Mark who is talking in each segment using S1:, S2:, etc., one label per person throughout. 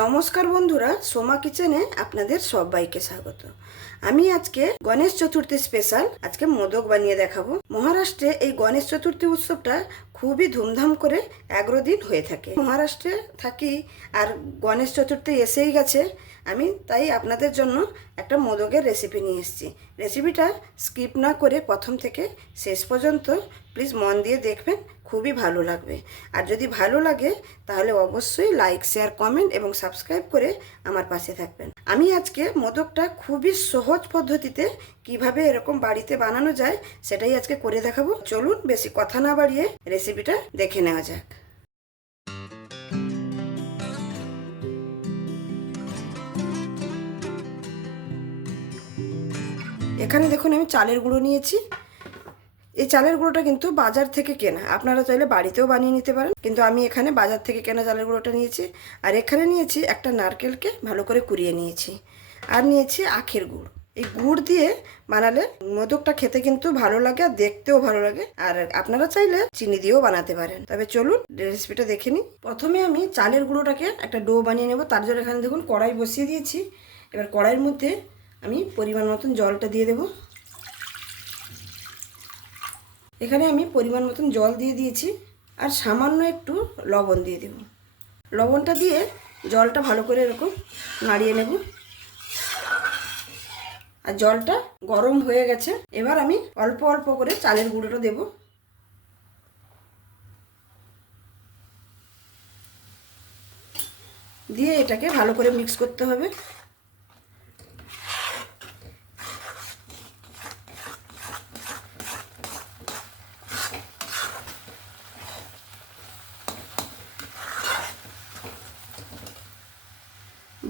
S1: নমস্কার বন্ধুরা, সোমা কিচেনে আপনাদের সবাইকে স্বাগত। আমি আজকে গণেশ চতুর্থী স্পেশাল আজকে মোদক বানিয়ে দেখাবো। মহারাষ্ট্রে এই গণেশ চতুর্থী উৎসবটা খুবই ধুমধাম করে এগারো দিন হয়ে থাকে। মহারাষ্ট্রে থাকি আর গণেশ চতুর্থী এসেই গেছে। আমি তাই আপনাদের জন্য একটা মোদকের রেসিপি নিয়ে এসেছি। রেসিপিটা স্কিপ না করে প্রথম থেকে শেষ পর্যন্ত প্লিজ মন দিয়ে দেখবেন, খুবই ভালো লাগবে। আর যদি ভালো লাগে, তাহলে অবশ্যই লাইক শেয়ার কমেন্ট এবং সাবস্ক্রাইব করে আমার পাশে থাকবেন। আমি আজকে মোদকটা খুবই সহজ পদ্ধতিতে কীভাবে এরকম বাড়িতে বানানো যায়, সেটাই আজকে করে দেখাবো। চলুন বেশি কথা না বাড়িয়ে রেসিপিটা দেখে নেওয়া যাক। এখানে দেখুন, আমি চালের গুঁড়ো নিয়েছি। এই চালের গুঁড়োটা কিন্তু বাজার থেকে কেনা। আপনারা চাইলে বাড়িতেও বানিয়ে নিতে পারেন। কিন্তু আমি এখানে বাজার থেকে কেনা চালের গুঁড়োটা নিয়েছি। আর এখানে নিয়েছি একটা নারকেলকে ভালো করে কুড়িয়ে নিয়েছি। আর নিয়েছি আখের গুড়। এই গুড় দিয়ে বানালে মোদকটা খেতে কিন্তু ভালো লাগে আর দেখতেও ভালো লাগে। আর আপনারা চাইলে চিনি দিয়েও বানাতে পারেন। তবে চলুন, রেসিপিটা দেখে নিই। প্রথমে আমি চালের গুঁড়োটাকে একটা ডো বানিয়ে নেব। তার জন্য এখানে দেখুন, কড়াই বসিয়ে দিয়েছি। এবার কড়াইয়ের মধ্যে আমি পরিমাণ মতন জলটা দিয়ে দেবো। এখানে আমি পরিমাণ মতন জল দিয়ে দিয়েছি আর সামান্য একটু লবণ দিয়ে দেব। লবণটা দিয়ে জলটা ভালো করে এরকম নাড়িয়ে নেব। আর জলটা গরম হয়ে গেছে, এবার আমি অল্প অল্প করে চালের গুঁড়োটা দেব। দিয়ে এটাকে ভালো করে মিক্স করতে হবে।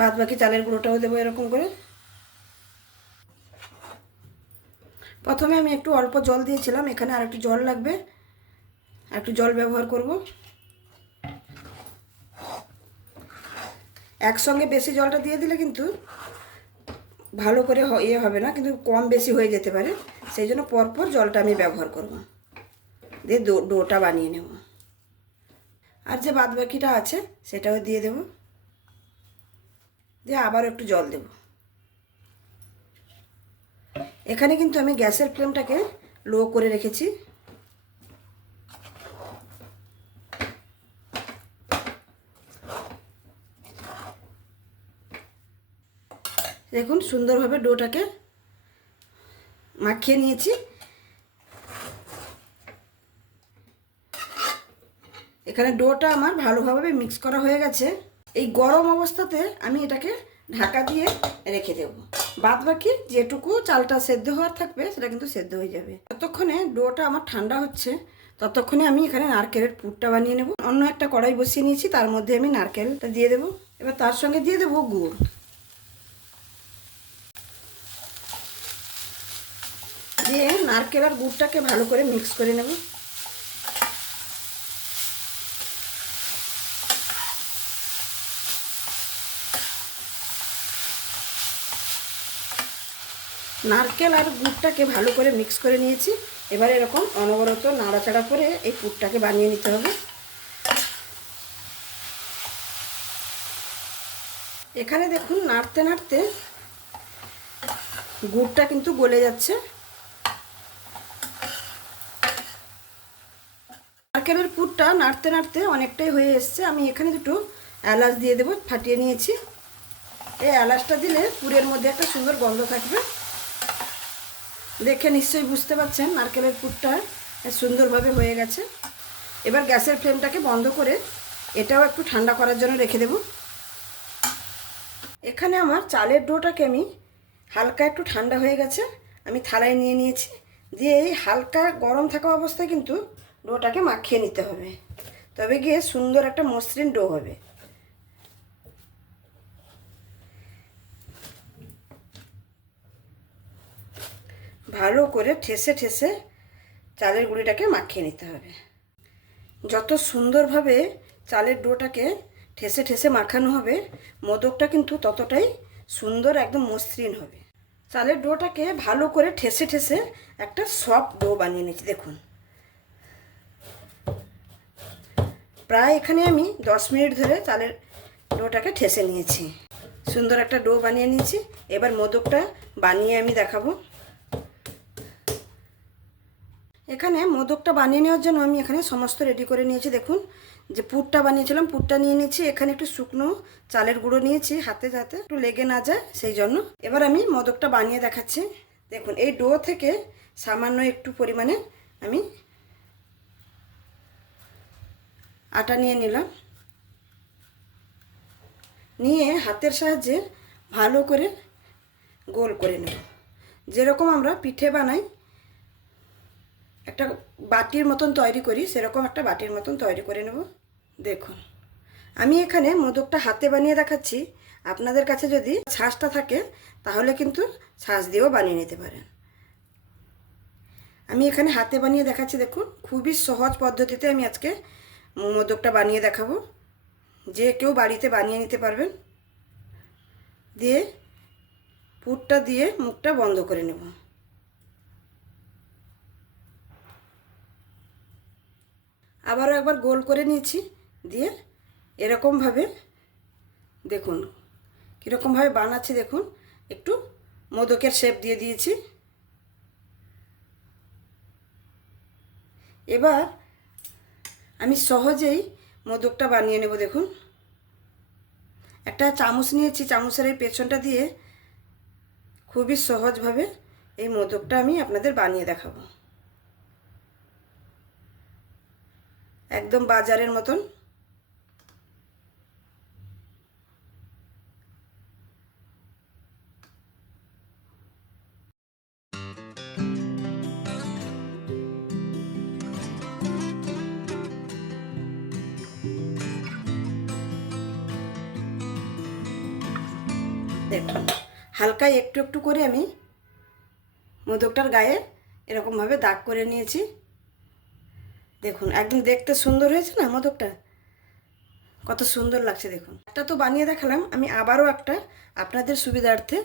S1: বাদ বাকি চালের গুঁড়োটাও দেবো এরকম করে। প্রথমে আমি একটু অল্প জল দিয়েছিলাম, এখানে আর একটু জল লাগবে। আর একটু জল ব্যবহার করব। একসঙ্গে বেশি জলটা দিয়ে দিলে কিন্তু ভালো করে ইয়ে হবে না, কিন্তু কম বেশি হয়ে যেতে পারে। সেই জন্য পরপর জলটা আমি ব্যবহার করব। দিয়ে ডোটা বানিয়ে নেব। আর যে বাদ বাকিটা আছে, সেটাও দিয়ে দেবো। দিয়ে আবার একটু জল দেব। এখানে কিন্তু আমি গ্যাসের ফ্লেমটাকে লো করে রেখেছি। দেখুন, সুন্দরভাবে ডোটাকে মাখিয়ে নিয়েছি। এখানে ডোটা আমার ভালোভাবে মিক্স করা হয়ে গেছে। এই গরম অবস্থাতে আমি এটাকে ঢাকা দিয়ে রেখে দেব। বাদ বাকি যেটুকু চালটা সেদ্ধ হওয়ার থাকবে, সেটা কিন্তু সেদ্ধ হয়ে যাবে। ততক্ষণে ডোটা আমার ঠান্ডা হচ্ছে, ততক্ষণে আমি এখানে নারকেলের পুরটা বানিয়ে নেব। অন্য একটা কড়াই বসিয়ে নিয়েছি, তার মধ্যে আমি নারকেলটা দিয়ে দেবো। এবার তার সঙ্গে দিয়ে দেবো গুড়। দিয়ে নারকেল আর গুড়টাকে ভালো করে মিক্স করে নেব। নারকেল আর গুড়টাকে ভালো করে মিক্স করে নিয়েছি। এবার এরকম অনবরত নাড়াচাড়া করে এই পুরটাকে বানিয়ে নিতে হবে। এখানে দেখুন, নাড়তে নাড়তে গুড়টা কিন্তু গলে যাচ্ছে। নারকেলের পুরটা নাড়তে নাড়তে অনেকটাই হয়ে এসছে। আমি এখানে দুটো এলাচ দিয়ে দেবো, ফাটিয়ে নিয়েছি। এই এলাচটা দিলে পুরের মধ্যে একটা সুন্দর গন্ধ থাকবে। দেখে নিশ্চয়ই বুঝতে পারছেন, নারকেলের পুরটা সুন্দরভাবে হয়ে গেছে। এবার গ্যাসের ফ্লেমটাকে বন্ধ করে এটাও একটু ঠান্ডা করার জন্য রেখে দেব। এখানে আমার চালের ডোটাকে আমি হালকা একটু ঠান্ডা হয়ে গেছে, আমি থালায় নিয়ে নিয়েছি। দিয়ে এই হালকা গরম থাকা অবস্থায় কিন্তু ডোটাকে মাখিয়ে নিতে হবে। তবে গিয়ে সুন্দর একটা মসৃণ ডো হবে। ভালো করে ঠেসে ঠেসে চালের গুঁড়িটাকে মাখিয়ে নিতে হবে। যত সুন্দরভাবে চালের ডোটাকে ঠেসে ঠেসে মাখানো হবে, মোদকটা কিন্তু ততটাই সুন্দর একদম মসৃণ হবে। চালের ডোটাকে ভালো করে ঠেসে ঠেসে একটা সফট ডো বানিয়ে নিচ্ছি, দেখুন। প্রায় এখানে আমি দশ মিনিট ধরে চালের ডোটাকে ঠেসে নিয়েছি। সুন্দর একটা ডো বানিয়ে নিয়েছি। এবার মোদকটা বানিয়ে আমি দেখাবো। এখানে মোদকটা বানিয়ে নেওয়ার জন্য আমি এখানে সমস্ত রেডি করে নিয়েছি। দেখুন, যে পুরটা বানিয়েছিলাম, পুরটা নিয়ে নিয়েছি। এখানে একটু শুকনো চালের গুঁড়ো নিয়েছি, হাতে যাতে একটু লেগে না যায়, সেই জন্য। এবার আমি মোদকটা বানিয়ে দেখাচ্ছি। দেখুন, এই ডো থেকে সামান্য একটু পরিমাণে আমি আটা নিয়ে নিলাম। নিয়ে হাতের সাহায্যে ভালো করে গোল করে নেব। যেরকম আমরা পিঠে বানাই একটা বাটির মতন তৈরি করি, সেরকম একটা বাটির মতন তৈরি করে নেব। দেখুন, আমি এখানে মোদকটা হাতে বানিয়ে দেখাচ্ছি। আপনাদের কাছে যদি ছাঁচটা থাকে, তাহলে কিন্তু ছাঁচ দিয়েও বানিয়ে নিতে পারেন। আমি এখানে হাতে বানিয়ে দেখাচ্ছি, দেখুন, খুবই সহজ পদ্ধতিতে আমি আজকে মোদকটা বানিয়ে দেখাবো। যে কেউ বাড়িতে বানিয়ে নিতে পারবেন। দিয়ে পুরটা দিয়ে মুখটা বন্ধ করে নেব। আবারও একবার গোল করে নিয়েছি, দিয়ে এরকমভাবে দেখুন, কীরকমভাবে বানাচ্ছি দেখুন, একটু মোদকের শেপ দিয়ে দিয়েছি। এবার আমি সহজেই মোদকটা বানিয়ে নেব দেখুন। একটা চামচ নিয়েছি, চামচের এই পেছনটা দিয়ে খুবই সহজভাবে এই মোদকটা আমি আপনাদের বানিয়ে দেখাবো। একদম বাজারের মতন। দেখুন, হালকা একটু একটু করে আমি মোদকটার গায়ে এরকমভাবে দাগ করে নিয়েছি। দেখুন, একদম দেখতে সুন্দর হয়েছে না মোদকটা কত সুন্দর লাগছে দেখুন। একটা তো বানিয়ে দেখালাম, আমি আবারও একটা আপনাদের সুবিধার্থে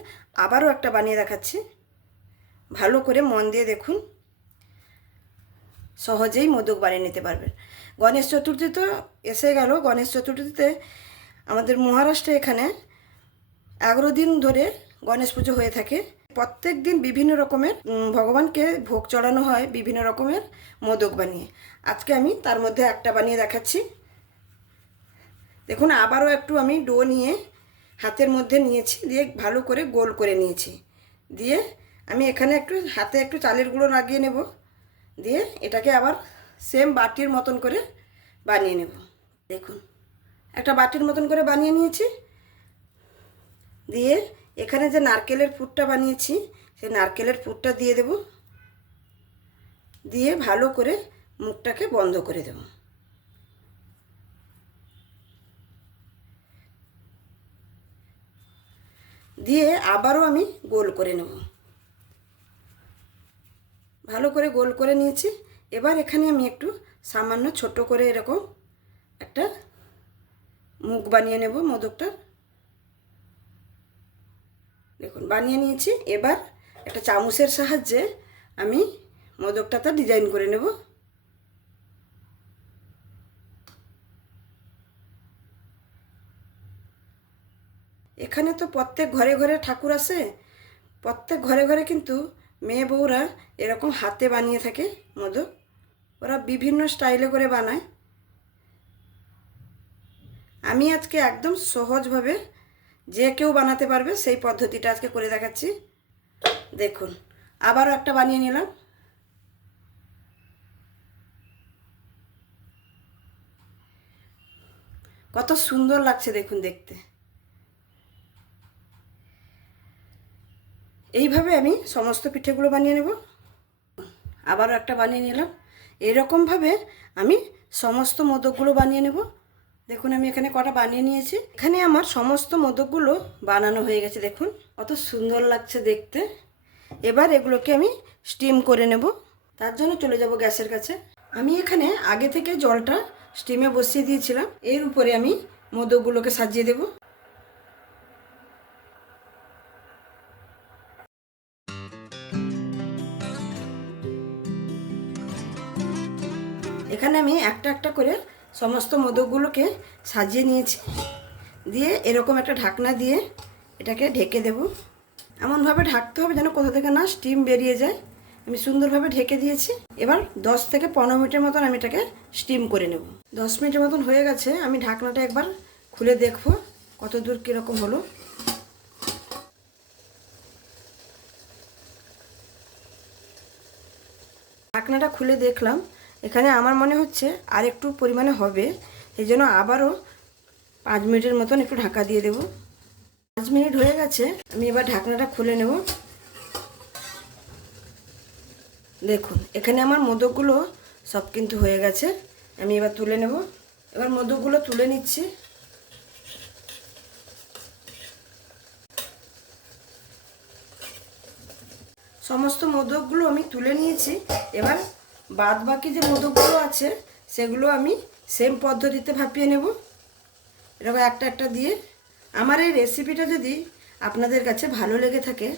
S1: আবারও একটা বানিয়ে দেখাচ্ছি। ভালো করে মন দিয়ে দেখুন। সহজেই মোদক বানিয়ে নিতে পারবেন। গণেশ চতুর্থী তো এসে গেল। গণেশ চতুর্থীতে আমাদের মহারাষ্ট্রে এখানে এগারো দিন ধরে গণেশ পুজো হয়ে থাকে। প্রত্যেক দিন বিভিন্ন রকমের ভগবানকে ভোগ চড়ানো হয়, বিভিন্ন রকমের মোদক বানিয়ে। আজকে আমি তার মধ্যে একটা বানিয়ে দেখাচ্ছি। দেখুন, আবারও একটু আমি ডো নিয়ে হাতের মধ্যে নিয়েছি, দিয়ে ভালো করে গোল করে নিয়েছি। দিয়ে আমি এখানে একটু, হাতে একটু চালের গুঁড়ো লাগিয়ে নেব। দিয়ে এটাকে আবার সেম বাটির মতন করে বানিয়ে নেব। দেখুন, একটা বাটির মতন করে বানিয়ে নিয়েছি। দিয়ে এখানে যে নারকেলের পুরটা বানিয়েছি, সেই নারকেলের পুরটা দিয়ে দেব। দিয়ে ভালো করে মুখটাকে বন্ধ করে দেব। দিয়ে আবারও আমি গোল করে নেব। ভালো করে গোল করে নিয়েছি। এবার এখানে আমি একটু সামান্য ছোট করে এরকম একটা মুখ বানিয়ে নেব মোদকটার। দেখুন, বানিয়ে নিয়েছি। এবার একটা চামচের সাহায্যে আমি মোদকটাতে ডিজাইন করে নেব। এখানে তো প্রত্যেক ঘরে ঘরে ঠাকুর আছে। প্রত্যেক ঘরে ঘরে কিন্তু মেয়ে বউরা এরকম হাতে বানিয়ে থাকে মোদক। ওরা বিভিন্ন স্টাইলে করে বানায়। আমি আজকে একদম সহজভাবে যে কেউ বানাতে পারবে সেই পদ্ধতিটা আজকে করে দেখাচ্ছি। দেখুন, আবারও একটা বানিয়ে নিলাম। কত সুন্দর লাগছে দেখুন দেখতে। এইভাবে আমি সমস্ত পিঠেগুলো বানিয়ে নেব। আবারও একটা বানিয়ে নিলাম। এরকমভাবে আমি সমস্ত মোদকগুলো বানিয়ে নেব। দেখুন, আমি এখানে কটা বানিয়ে নিয়েছি। এখানে আমার সমস্ত মোদকগুলো বানানো হয়ে গেছে, দেখুন। কত সুন্দর লাগছে দেখতে। এবার এগুলোকে আমি স্টিম করে নেব। তার জন্য চলে যাব গ্যাসের কাছে। আমি এখানে আগে থেকে জলটা স্টিমে বসিয়ে দিয়েছিলাম। এর উপরে আমি মোদকগুলোকে সাজিয়ে দেব। এখানে আমি একটা একটা করে সমস্ত মোদকগুলোকে সাজিয়ে নিয়েছি। দিয়ে এরকম একটা ঢাকনা দিয়ে এটাকে ঢেকে দেব। এমনভাবে ঢাকতে হবে যেন কোথা থেকে না স্টিম বেরিয়ে যায়। আমি সুন্দরভাবে ঢেকে দিয়েছি। এবার দশ থেকে পনেরো মিনিটের মতন আমি এটাকে স্টিম করে নেব। দশ মিনিটের মতন হয়ে গেছে। আমি ঢাকনাটা একবার খুলে দেখব কত দূর কীরকম হলো। ঢাকনাটা খুলে দেখলাম। এখানে আমার মনে হচ্ছে আর একটু পরিমাণে হবে এই জন্য আবারও পাঁচ মিনিটের মতন একটু ঢাকা দিয়ে দেব। পাঁচ মিনিট হয়ে গেছে, আমি এবার ঢাকনাটা খুলে নেব। দেখুন, এখানে আমার মোদকগুলো সব কিন্তু হয়ে গেছে, আমি এবার তুলে নেব। এবার মোদকগুলো তুলে নিচ্ছি। সমস্ত মোদকগুলো আমি তুলে নিয়েছি, এবার বাদ বাকি যে মোদকগুলো আছে, সেগুলো আমি সেম পদ্ধতিতে ভাপিয়ে নেব। এরকম একটা একটা দিয়ে। আমার এই রেসিপিটা যদি আপনাদের কাছে ভালো লেগে থাকে,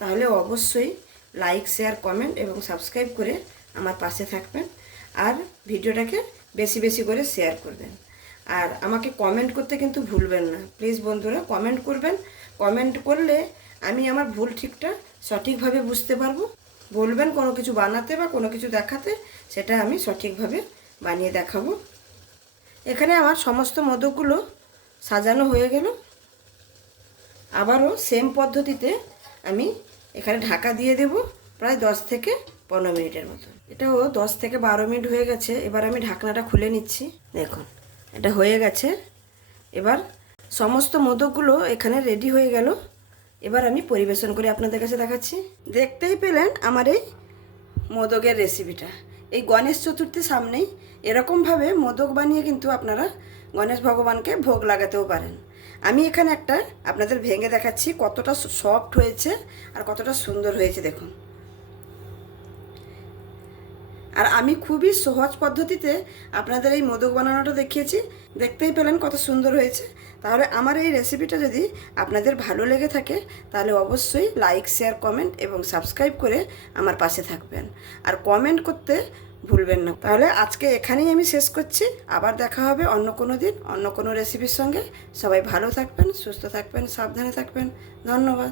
S1: তাহলে অবশ্যই লাইক শেয়ার কমেন্ট এবং সাবস্ক্রাইব করে আমার পাশে থাকবেন আর ভিডিওটাকে বেশি বেশি করে শেয়ার করবেন। আর আমাকে কমেন্ট করতে কিন্তু ভুলবেন না। প্লিজ বন্ধুরা কমেন্ট করবেন। কমেন্ট করলে আমি আমার ভুল ঠিকটা সঠিকভাবে বুঝতে পারব। বলবেন কোনো কিছু বানাতে বা কোনো কিছু দেখাতে, সেটা আমি সঠিকভাবে বানিয়ে দেখাবো। এখানে আমার সমস্ত মোদকগুলো সাজানো হয়ে গেল। আবারও সেম পদ্ধতিতে আমি এখানে ঢাকা দিয়ে দেব প্রায় দশ থেকে পনেরো মিনিটের মতো। এটাও দশ থেকে বারো মিনিট হয়ে গেছে, এবার আমি ঢাকনাটা খুলে নিচ্ছি। দেখুন, এটা হয়ে গেছে। এবার সমস্ত মোদকগুলো এখানে রেডি হয়ে গেল। এবার আমি পরিবেশন করে আপনাদের কাছে দেখাচ্ছি। দেখতেই পেলেন আমার এই মোদকের রেসিপিটা এই গণেশ চতুর্থীর সামনেই এরকমভাবে মোদক বানিয়ে কিন্তু আপনারা গণেশ ভগবানকে ভোগ লাগাতেও পারেন। আমি এখানে একটা আপনাদের ভেঙে দেখাচ্ছি কতটা সফট হয়েছে আর কতটা সুন্দর হয়েছে দেখুন। আর আমি খুবই সহজ পদ্ধতিতে আপনাদের এই মোদক বানানোটা দেখিয়েছি। দেখতেই পেলেন কত সুন্দর হয়েছে। তাহলে আমার এই রেসিপিটা যদি আপনাদের ভালো লেগে থাকে, তাহলে অবশ্যই লাইক শেয়ার কমেন্ট এবং সাবস্ক্রাইব করে আমার পাশে থাকবেন। আর কমেন্ট করতে ভুলবেন না। তাহলে আজকে এখানেই আমি শেষ করছি। আবার দেখা হবে অন্য কোনো দিন, অন্য কোনো রেসিপির সঙ্গে। সবাই ভালো থাকবেন, সুস্থ থাকবেন, সাবধানে থাকবেন। ধন্যবাদ।